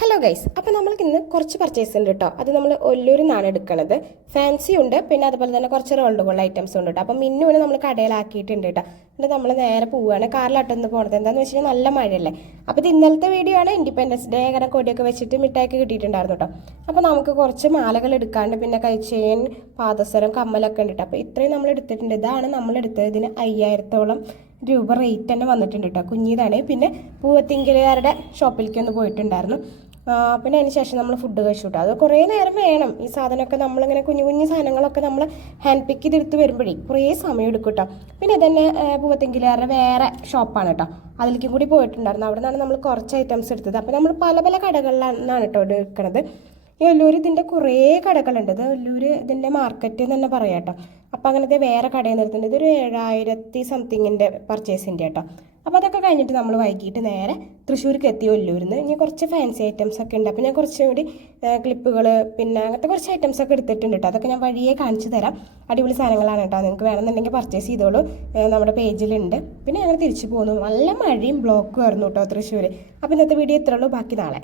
Hello guys, അപ്പോൾ നമ്മൾക്ക് ഇന്ന് കുറച്ച് പർച്ചേസ് ഉണ്ട് കേട്ടോ. അത് നമ്മൾ ഒല്ലൂരിൽ നിന്നാണ് എടുക്കുന്നത്. ഫാൻസി ഉണ്ട്, പിന്നെ അതുപോലെ തന്നെ കുറച്ച് റോൾഡ് ഗോൾഡ് ഐറ്റംസ് ഉണ്ട് കേട്ടോ. അപ്പോൾ മിന്നുവിനെ നമ്മൾ കടയിലാക്കിയിട്ടുണ്ട് കേട്ടോ. എന്നിട്ട് നമ്മൾ നേരെ പോവുകയാണ്. കാറിലാട്ടൊന്ന് പോകുന്നത് എന്താണെന്ന് വെച്ച് കഴിഞ്ഞാൽ നല്ല മഴയല്ലേ. അപ്പോൾ ഇത് ഇന്നലത്തെ വീഡിയോ ആണ്. ഇൻഡിപെൻഡൻസ് ഡേ അങ്ങനെ കൊടിയൊക്കെ വെച്ചിട്ട് മിഠായിക്ക് കിട്ടിയിട്ടുണ്ടായിരുന്നു കേട്ടോ. അപ്പോൾ നമുക്ക് കുറച്ച് മാലകൾ എടുക്കാണ്ട് പിന്നെ കൈച്ചെയിൻ, പാദസരം, കമ്മലൊക്കെ ഉണ്ട് കേട്ടോ. അപ്പോൾ ഇത്രയും നമ്മൾ എടുത്തിട്ടുണ്ട്. ഇതാണ് നമ്മൾ എടുത്തത്. ഇതിന് 5000-ഓളം രൂപ റേറ്റ് തന്നെ വന്നിട്ടുണ്ട് കേട്ടോ. കുഞ്ഞിതാണ്. പിന്നെ പൂവത്തിങ്കലുകാരുടെ ഷോപ്പിലേക്ക് ഒന്ന് പോയിട്ടുണ്ടായിരുന്നു. പിന്നെ അതിന് ശേഷം നമ്മൾ ഫുഡ് കഴിച്ചു കിട്ടും. അത് കുറേ നേരം വേണം. ഈ സാധനമൊക്കെ നമ്മളിങ്ങനെ കുഞ്ഞു കുഞ്ഞു സാധനങ്ങളൊക്കെ നമ്മൾ ഹാൻഡ് പിക്ക് ചെയ്തെടുത്ത് വരുമ്പോഴേ കുറേ സമയം എടുക്കും കേട്ടോ. പിന്നെ ഇതന്നെ പൂവത്തിങ്കിലാരുടെ വേറെ ഷോപ്പാണ് കേട്ടോ. അതിലേക്കും കൂടി പോയിട്ടുണ്ടായിരുന്നു. അവിടെ നിന്നാണ് നമ്മൾ കുറച്ച് ഐറ്റംസ് എടുത്തത്. അപ്പോൾ നമ്മൾ പല പല കടകളിലാണ് കേട്ടോ എടുക്കുന്നത്. ഈ ഒല്ലൂർ ഇതിൻ്റെ കുറേ കടകളുണ്ട്. ഇത് ഒല്ലൂർ ഇതിൻ്റെ മാർക്കറ്റ് എന്ന് തന്നെ പറയാം കേട്ടോ. അപ്പോൾ അങ്ങനത്തെ വേറെ കടയിൽ നിർത്തുന്നുണ്ട്. ഇതൊരു 7000 സംതിങ്ങിൻ്റെ പർച്ചേസിൻ്റെ കേട്ടോ. അപ്പോൾ അതൊക്കെ കഴിഞ്ഞിട്ട് നമ്മൾ വൈകിട്ട് നേരെ തൃശ്ശൂർക്ക് എത്തി ഒല്ലൂരിൽ നിന്ന്. ഇനി കുറച്ച് ഫാൻസി ഐറ്റംസ് ഒക്കെ ഉണ്ട്. അപ്പോൾ ഞാൻ കുറച്ചും കൂടി ക്ലിപ്പുകൾ പിന്നെ അങ്ങനത്തെ കുറച്ച് ഐറ്റംസ് ഒക്കെ എടുത്തിട്ടുണ്ട് കേട്ടോ. അതൊക്കെ ഞാൻ വഴിയെ കാണിച്ചു തരാം. അടിപൊളി സാധനങ്ങളാണ് കേട്ടോ. നിങ്ങൾക്ക് വേണമെന്നുണ്ടെങ്കിൽ പർച്ചേസ് ചെയ്തോളൂ. നമ്മുടെ പേജിലുണ്ട്. പിന്നെ ഞങ്ങൾ തിരിച്ചു പോകുന്നു. നല്ല മഴയും ബ്ലോക്കും ആയിരുന്നു കേട്ടോ തൃശ്ശൂർ. അപ്പോൾ ഇന്നത്തെ വീഡിയോ ഇത്രയുള്ളൂ. ബാക്കി നാളെ.